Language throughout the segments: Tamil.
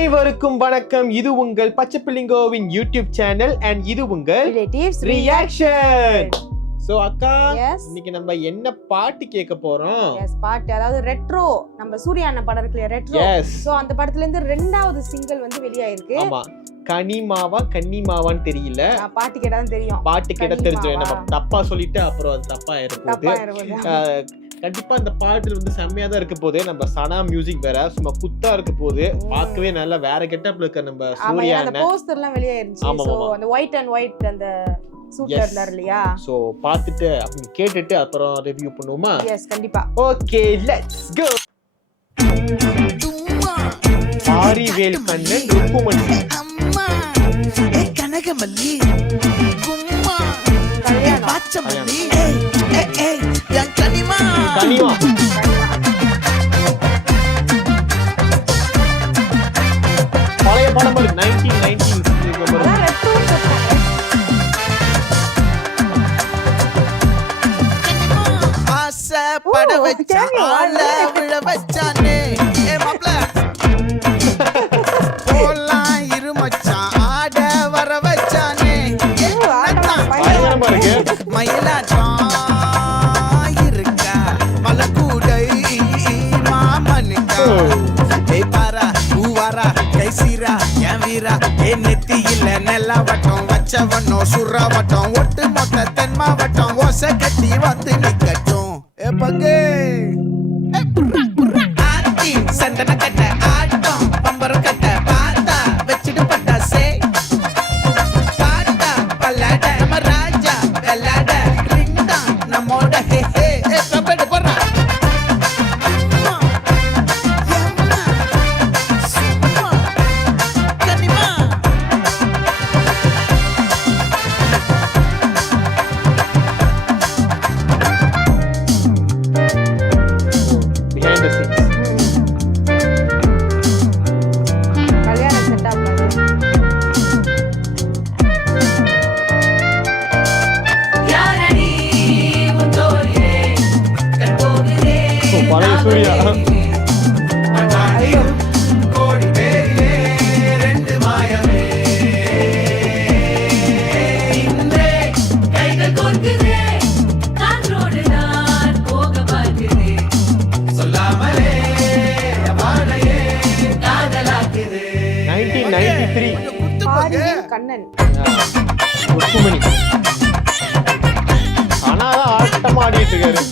அனைவருக்கும் வணக்கம். இது உங்கள் பச்சைப்பிள்ளைங்கோவின் யூடியூப் சேனல் அண்ட் இது உங்கள் ரியாக்ஷன். சோ அக்கா, இன்னைக்கு நம்ம என்ன பாட்டு கேட்க போறோம்? பாட்டு அதாவது ரெட்ரோ, நம்ம சூர்யா அண்ணன் படம் இருக்குல்ல ரெட்ரோ. சோ அந்த படத்துல இருந்து ரெண்டாவது சிங்கிள் வந்து வெளியாயிருக்கு. ஆமா, கன்னிமாவான்னு தெரியல. பாட்டு கேட்டாதான் தெரியும். பாட்டு கேட்ட தெரிஞ்சோம். நம்ம தப்பா சொல்லிட்டு அப்புறம் அது தப்பா இருக்கும். கண்டிப்பா இந்த பாட்டு வந்து செம்மையா தான் இருக்க போகுது. நம்ம சனா மியூசிக் வேற சும்மா குத்தா இருக்க போகுது. பார்க்கவே நல்லா வேற கெட்டப்ல இருக்க நம்ம சூர்யா அண்ணன். போஸ்டர்லாம் வெளியாயிருச்சு. சோ அந்த ஒயிட் அண்ட் ஒயிட் அந்த சூட்டர்ல இல்லையா? சோ பார்த்துட்டு அப்படி கேட்டுட்டு அப்புறம் ரிவ்யூ பண்ணுவோமா? எஸ், கண்டிப்பா. Okay, let's go. ஆரிவேல் கண்ணன் ருக்குமணி அம்மா ஏ கனகமல்லி கும்மா பாச்சமல்லி ஏய் ஏய் யங் கனிமா பழைய படம் 1990s ஆசை பட வச்சா ஆள விழ வச்சானே ஏ மாப்ள போலாம் இரு மச்சான் ஆட வர வச்சானே மயிலாட்டம் இருக்கா மலக்கூடை மாமனுக்கா ஏய் பாரா ஊவாரா கைசீரா என் வீரா ஏ நெத்தியில நெல்லா வட்டம் வச்சவனோ சுறா வட்டம் ஒட்டு மொத்த தென் மாவட்டம் ஓசை கட்டி வந்து நிக்கட்டும் ஏ பங்கே ஆத்தி சந்தன கட்ட ஆட்டம் பம்பரம் கட்ட பாத்தா வச்சிட்டு பட்டாசே பாட்டா பல்லாட நம்ம ராஜா வெள்ளாட ரிங்டா நம்மோட ஹே ஹே ஏ கபடி போறா சூர்யா கண்ணன் ருக்குமணி ஆனாதான் ஆட்டமா ஆடிட்டு இருக்காரு.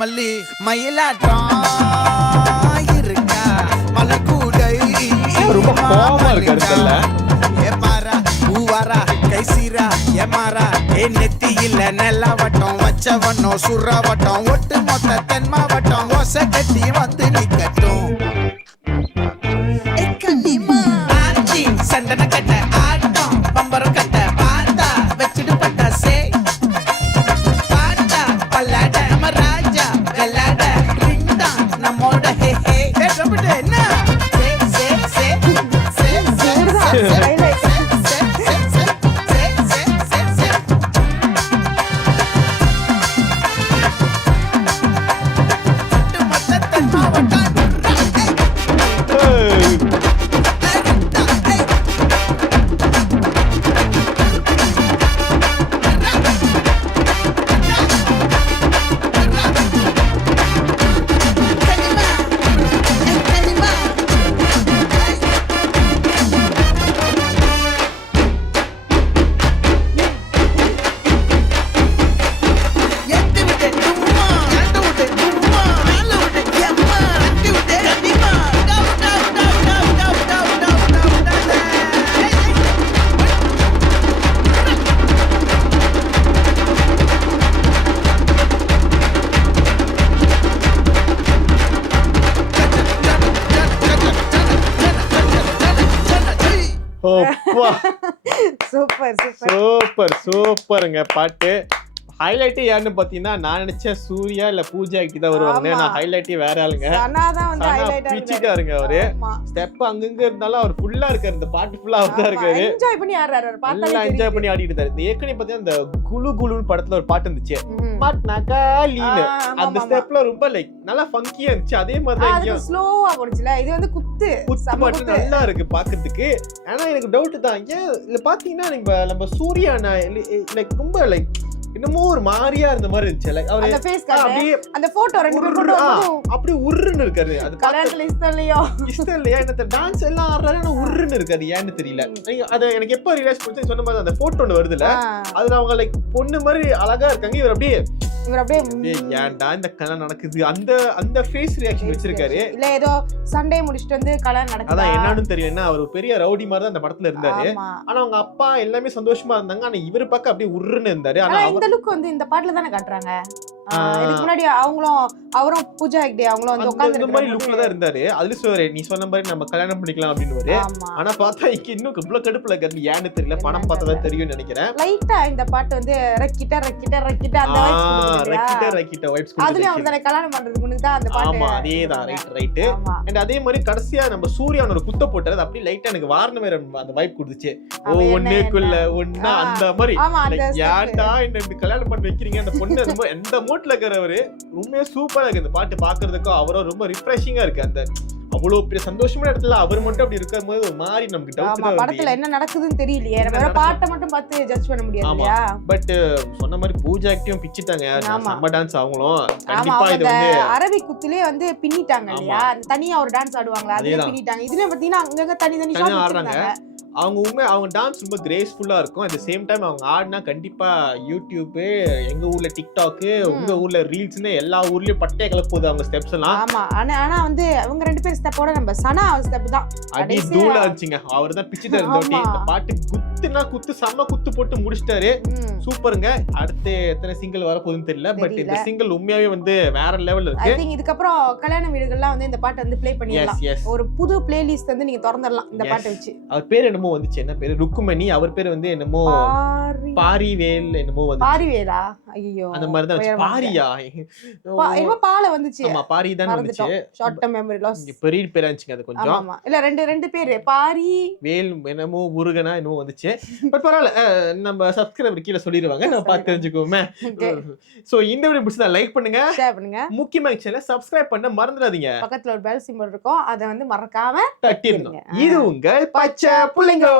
மல்லி மயிலாட்டம் இருக்கா மலக்கூடை ரொம்ப கோவமா இருக்காருல்ல. ஏ பாரா ஊவாரா கைசீரா ஏ மாறா ஏ நெத்தியில நெல்லா வட்டம் வச்சவனோ சுறா வட்டம் ஒட்டு மொத்த தென் மாவட்டம் ஓசை கட்டி வந்து நிக்கட்டும் ஆச்சி சந்தன கட்ட ஆட்டம் பம்பரம் கட்ட பாத்தா வச்சிட்டு பட்டாசே பாட்டா பல்லாட நம்ம ராஜா வெள்ளாட ரிங்டா நம்மோட ஹே ஹே ஏ ரபட என்ன சே சே சே சே சே சே சூப்பருங்க பாட்டு. ஹைலைட் யாருன்னு பாத்தீங்கன்னா நான் நினைச்சேன் சூர்யா இல்ல பூஜா கிட்ட தான் வருவாங்க. நான் ஹைலைட் வேற ஆளுங்க. சனாதான் வந்து ஹைலைட்டா பிச்சிட்டாருங்க அவரு. ஸ்டெப் அங்கங்க இருந்தாலும் அவர் ஃபுல்லா இருக்காரு. இந்த பாட்டு ஃபுல்லா அவர்தான் இருக்காரு. என்ஜாய் பண்ணி ஆடுறாரு. நல்லா என்ஜாய் பண்ணி ஆடிட்டு இருந்தாரு. இந்த ஏற்கனவே பாத்தீங்கன்னா இந்த குளு குளுன்னு படத்துல ஒரு பாட்டு இருந்துச்சு, மாட்னாகாலின்னு. அந்த ஸ்டெப்ல ரொம்ப லைக் நல்லா ஃபங்கியா இருந்துச்சு. அதே மாதிரி தான் இங்க ஸ்லோவா போடுச்சுல. இது வந்து குத்து பாட்டு நல்லா இருக்கு பாக்கிறதுக்கு. ஆனா எனக்கு டவுட் தான், ஏன் இல்ல பாத்தீங்கன்னா நம்ம சூர்யா லைக் ரொம்ப லைக் என்னமோ ஒரு மாதிரியா இருந்த மாதிரி இருந்துச்சு. லைக் அவர் அப்படியே அந்த போட்டோ ரெண்டு போட்டோ அப்படி உருன்னு இருக்காரு. அது கலர்ல இஷ்டம் இல்லையா என்ன டான்ஸ் எல்லாம் ஆடுறாரு, ஆனா உருன்னு இருக்காது. ஏன்னு தெரியல. அது எனக்கு எப்ப ரியலைஸ் பண்ணி சொன்ன மாதிரி அந்த போட்டோ ஒன்று வருதுல, அதுல அவங்க லைக் பொண்ணு மாதிரி அழகா இருக்காங்க. இவர் அப்படியே ஏன்டா இந்த கல்யாணம் நடக்குது அந்த அந்த ஃபேஸ் ரியாக்ஷன் வச்சிருக்காரு. இல்ல ஏதோ சண்டே முடிச்சிட்டு வந்து கல்யாணம் நடக்குது. அதான் என்னன்னு தெரியல. அவர் பெரிய ரவுடி மாதிரி தான் அந்த படத்துல இருந்தாரு. ஆனா அவங்க அப்பா எல்லாமே சந்தோஷமா இருந்தாங்க. ஆனா இவரு பார்க்க அப்படியே உருன்னு இருந்தாரு. ஆனா இந்த லுக் வந்து இந்த பாட்டுல தானே காட்டுறாங்க. இதுக்கு முன்னாடி அவரும் பூஜா ஹெக்டே அவங்களும் வந்து உட்கார்ந்து இந்த மாதிரி லுக்ல தான் இருந்தாரு. அதுல சொல்றே நீ சொன்ன மாதிரி நம்ம கல்யாணம் பண்ணிக்கலாம் அப்படின்னு. ஆனா பார்த்தா இன்னும் இவ்வளவு கடுப்புல இருக்காரு. ஏன்னு தெரியல. படம் பார்த்தா தான் தெரியும்னு நினைக்கிறேன். லைட்டா இந்த பாட்டு வந்து ரக்கிட்ட அந்த வைப்ஸ் அதுலயும் அவர்தானே கல்யாணம் பண்றதுக்கு முன்னாடி தான் அந்த பாட்டு. ஆமா அதேதான். ரைட். அண்ட் அதே மாதிரி கடைசியா நம்ம சூர்யான் ஒரு குத்த போட்டாரு. அப்படியே லைட்டா எனக்கு வாரணவேர அந்த வைப் கொடுத்துச்சு. ஒண்ணுக்குள்ள ஒண்ணா அந்த மாதிரி. ஏன்டா என்ன கல்யாணம் பண்ணி வைக்கிறீங்க அந்த பொண்ணு எந்த மூட்ல இருக்கிறவரு உண்மையா சூப்பரா இருக்கு. இந்த பாட்டு பாக்குறதுக்கும் அவரும் ரொம்ப ரிஃப்ரெஷிங்கா இருக்கு. அந்த அவ்வளவு பெரிய சந்தோஷமான இடத்துல அவர் மட்டும் அப்படி இருக்கும் போது ஒரு மாதிரி நமக்கு டவுட் தான். படத்துல என்ன நடக்குதுன்னு தெரியலையே. நம்ம பாட்டை மட்டும் பார்த்து ஜட்ஜ் பண்ண முடியாது இல்லையா? பட் சொன்ன மாதிரி பூஜா ஆக்டிவும் பிச்சிட்டாங்க. நம்ம டான்ஸ் அவங்களும் கண்டிப்பா இது வந்து அரபி குத்துலயே வந்து பின்னிட்டாங்க இல்லையா? தனியா ஒரு டான்ஸ் ஆடுவாங்க, அதுல பின்னிட்டாங்க. இதுல பாத்தீங்கன்னா அங்கங்க தனி ஆடுறாங்க. அவங்க டான்ஸ் ரொம்ப கிரேஸ்ஃபுல்லா இருக்கும். அட் தி சேம் டைம் அவங்க ஆடினா கண்டிப்பா யூடியூப், எங்க ஊர்ல டிக்டாக், உங்க ஊர்ல ரீல்ஸ்னு எல்லா ஊர்லயும் பட்டே கலப்புது அவங்க ஸ்டெப்ஸ் எல்லாம். ஆமா ஆனா வந்து அவங்க ரெண்டு பேர் ஸ்டெப்போட நம்ம சனா ஸ்டெப் தான் அடி தூளா இருந்துச்சுங்க. அவர்தான் பிச்சிட்டு இருந்தோட்டி. இந்த பாட்டு குத்துனா குத்து செம்ம குத்து போட்டு முடிச்சிட்டாரு. சூப்பருங்க. அடுத்து எத்தனை சிங்கிள் வர போகுதுன்னு தெரியல. பட் இந்த சிங்கிள் உண்மையாவே வந்து வேற லெவல்ல இருக்கு. ஐ திங்க் இதுக்கப்புறம் கல்யாண வீடுகள்லாம் வந்து இந்த பாட்டு வந்து ப்ளே பண்ணிடலாம். ஒரு புது பிளேலிஸ்ட் வந்து நீங்க திறந்துடலாம் இந்த பாட்டை வச்சு. அவர் பேர் என்னமோ வந்துச்சு. என்ன பேரு? ருக்குமணி. அவர் பேர் வந்து என்னமோ பாரிவேல் என்னமோ வந்து. பாரிவேலா? ஐயோ அந்த மாதிரி தான் வந்துச்சு. பாரியா என்னமோ பால வந்துச்சு. ஆமா பாரி தான் வந்துச்சு. Short term memory loss. பெரிய பேர் இருந்துச்சு அது கொஞ்சம். ஆமா இல்ல ரெண்டு பேர் பாரி வேல் என்னமோ முருகனா என்னமோ வந்துச்சு. பட் பரவாயில்ல. நம்ம சப்ஸ்கிரைபர் கீழ சொல்லிடுவாங்க. நம்ம பார்த்து தெரிஞ்சுக்கோமே. சோ இந்த வீடியோ பிடிச்சா லைக் பண்ணுங்க, ஷேர் பண்ணுங்க. முக்கியமா சேனலை சப்ஸ்கிரைப் பண்ண மறந்துடாதீங்க. பக்கத்துல ஒரு பெல் சிம்பல் இருக்கும். அதை வந்து மறக்காம தட்டிடணும். இது உங்கள் பச்சை புள்ளைங்க.